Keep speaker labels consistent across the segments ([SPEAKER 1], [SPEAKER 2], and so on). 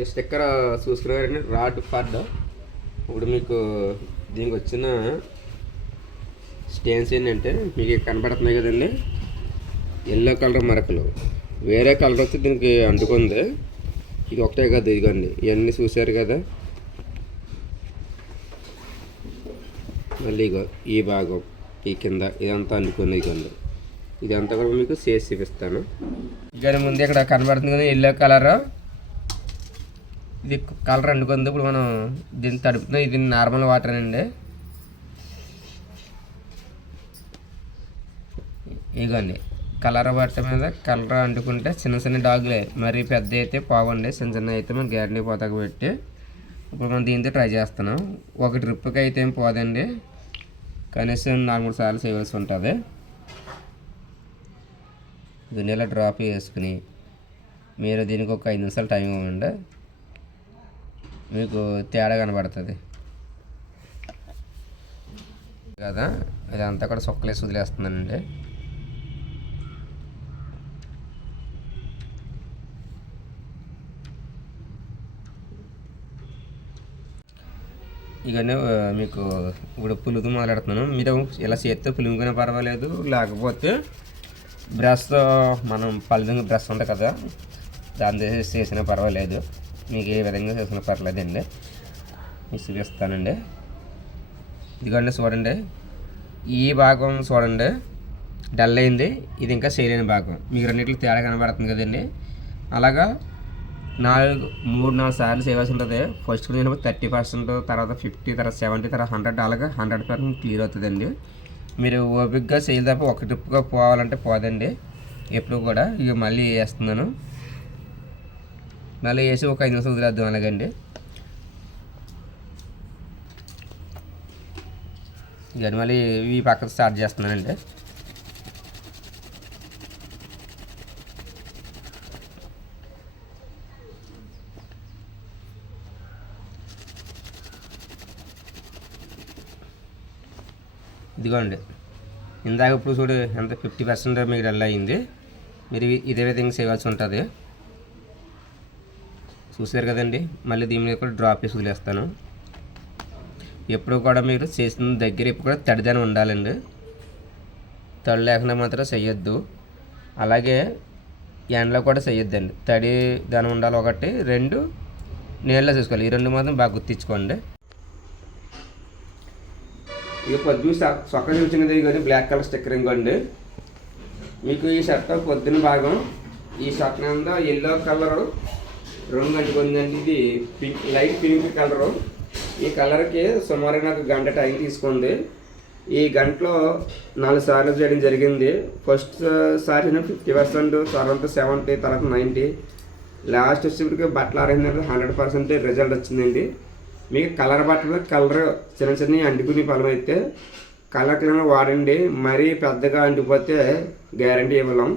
[SPEAKER 1] ఈ sticker చూసుకున్నారండి rod Ford. ఇప్పుడు మీకు దీనికి వచ్చిన స్టేన్స్ ఏంటంటే మీకు కనబడుతున్నాయి కనపడుతున్నాయి కదండి. ఎల్లో కలర్ మరకలు. వేరే కలర్ వచ్చి దీనికి అంటుకుంది. ఇది ఒకటే కదా ఇదిగోండి. ఇవన్నీ చూశారు కదా. మళ్ళీ ఇగో ఈ భాగం ఈ కింద ఇదంతా అంటుకుంది ఇదిగోండి. ఇదంతా కూడా మీకు చేసి చూపిస్తాను. ఇక ముందు ఇక్కడ కనబడుతుంది కదా ఎల్లో కలర్. ఇది కలర్ అంటుకుంది ఇప్పుడు మనం దీన్ని తడుపుతున్నాం ఇది నార్మల్ వాటర్ అండి. ఇగోండి. కలర్ వాటర్ మీద కలర్ అంటుకుంటే చిన్న చిన్న డాగులే. మరి పెద్ద అయితే పోవండి చిన్న చిన్న అయితే మనం గ్యారంటీ పోతాక పెట్టి. ఇప్పుడు మనం దీంతో ట్రై చేస్తున్నాం. ఒక ట్రిప్కి అయితే ఏం పోదండి. కనీసం నాలుగు మూడు సార్లు చేయవలసి ఉంటుంది. దీన్ని డ్రాప్ చేసుకుని మీరు దీనికి ఒక ఐదు నిమిషాలు టైం ఇవ్వండి. మీకు తేడా కనబడుతుంది. కదా? ఇదంతా కూడా సొక్కలేసి వదిలేస్తుందండి. ఇవన్నీ మీకు ఇప్పుడు పులుగు మాట్లాడుతున్నాను. మీరు ఇలా చేత్తో పులుగునే పర్వాలేదు. లేకపోతే బ్రష్తో మనం పళ్ళు బ్రష్ ఉంటుంది కదా దాని చేసినా పర్వాలేదు. మీకు ఏ విధంగా చేసినా పర్లేదండి. మీకు చూపిస్తానండి ఇదిగోండి చూడండి. ఈ భాగం చూడండి. డల్ అయింది. ఇది ఇంకా చేయలేని భాగం. మీకు రెండింటికి తేడా కనబడుతుంది కదండి. అలాగా నాలుగు మూడు నాలుగు సార్లు చేయవలసి ఉంటుంది. ఫస్ట్ చేసినప్పుడు థర్టీ పర్సెంట్ తర్వాత ఫిఫ్టీ తర్వాత సెవెంటీ తర్వాత హండ్రెడ్ అలాగా హండ్రెడ్ పర్సెంట్ క్లియర్ అవుతుందండి. మీరు ఓపిక్గా సేల్ తప్ప ఒక ట్రిప్గా పోవాలంటే పోదండి. ఎప్పుడు కూడా ఇక మళ్ళీ వేస్తున్నాను. మళ్ళీ వేసి ఒక ఐదు నిమిషాలు వదిలేద్దాం అలాగండి ఇవన్నీ మళ్ళీ ఈ పక్కన స్టార్ట్ చేస్తున్నానండి ఇదిగోండి ఇందాక ఇప్పుడు చూడు ఎంత ఫిఫ్టీ పర్సెంట్ మీకు డల్ అయింది మీరు ఇదే విధంగా చేయవలసి ఉంటుంది చూసారు కదండి. మళ్ళీ దీని మీద కూడా డ్రాప్ చేసి వదిలేస్తాను. ఎప్పుడు కూడా మీరు చేసిన దగ్గర ఎప్పుడు కూడా తడిదని ఉండాలండి. తడి లేకుండా మాత్రం చెయ్యొద్దు. అలాగే ఎండలో కూడా చెయ్యొద్దండి. తడి దాని ఉండాలి ఒకటి రెండు నీళ్ళలో చూసుకోవాలి. ఈ రెండు మాత్రం బాగా గుర్తించుకోండి. ఇక పొద్దున్న సొక్క చూసినది కానీ బ్లాక్ కలర్ స్టిక్కర్ ఇంకోండి. మీకు ఈ షర్ట్ పొద్దున భాగం ఈ షర్ట్ మీద ఎల్లో కలర్ రంగు అంటుకుందండి ఇది పింక్ లైట్ పింక్ కలరు ఈ కలర్కి సుమారుగా నాకు గంట టైం తీసుకుంది. ఈ గంటలో నాలుగు సార్లు చేయడం జరిగింది. ఫస్ట్ సారి ఫిఫ్టీ పర్సెంట్ తర్వాత సెవెంటీ తర్వాత నైంటీ లాస్ట్ వచ్చేప్పటికి బట్టలు ఆరైంది హండ్రెడ్ పర్సెంట్ రిజల్ట్ వచ్చిందండి. మీకు కలర్ బట్టలు కలర్ చిన్న చిన్న అంటుకునే ఫలం అయితే కలర్ క్లీనర్ వాడండి. మరీ పెద్దగా అంటిపోతే గ్యారంటీ ఇవ్వలేం.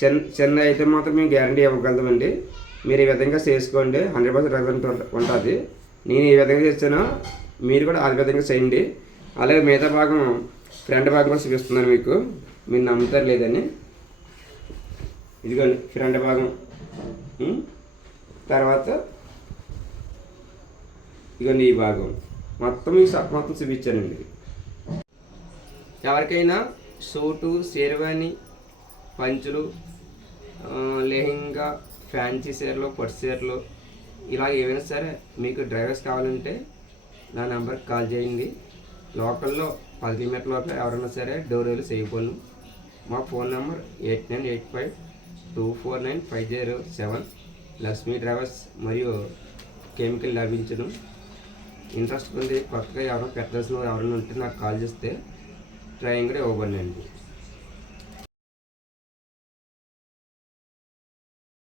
[SPEAKER 1] చిన్న చిన్న అయితే మాత్రం మేము గ్యారంటీ ఇవ్వగలుగుతామండి. మీరు ఈ విధంగా చేసుకోండి. హండ్రెడ్ పర్సెంట్ రిజల్ట్ ఉంటుంది. నేను ఈ విధంగా చేస్తాను మీరు కూడా ఆ విధంగా చేయండి. అలాగే మిగతా భాగం ఫ్రంట్ భాగం కూడా చూపిస్తున్నాను మీకు. మీరు నమ్ముతారు లేదని. ఇదిగోండి ఫ్రంట్ భాగం. తర్వాత ఇదిగోండి ఈ భాగం. మొత్తం ఈ సట్ మొత్తం చూపించానండి. ఎవరికైనా సూటు శేర్వాణి పంచులు లెహంగా ఫ్యాన్సీ చీరలు పొట్టి చీరలు ఇలా ఏమైనా సరే మీకు డ్రైవర్స్ కావాలంటే నా నెంబర్కి కాల్ చేయండి. లోకల్లో పది కిలోమీటర్ లోపల ఎవరైనా సరే డోర్ డెలివరీ చేయకపోను మా phone number eight nine eight five two four nine five zero seven. Lakshmi drivers మరియు కెమికల్ లభించడం ఇంట్రెస్ట్ ఉంది కొత్తగా ఎవరైనా పెట్టాల్సిన ఎవరైనా ఉంటే నాకు కాల్ చేస్తే ట్రైన్ కూడా ఇవ్వబడినండి.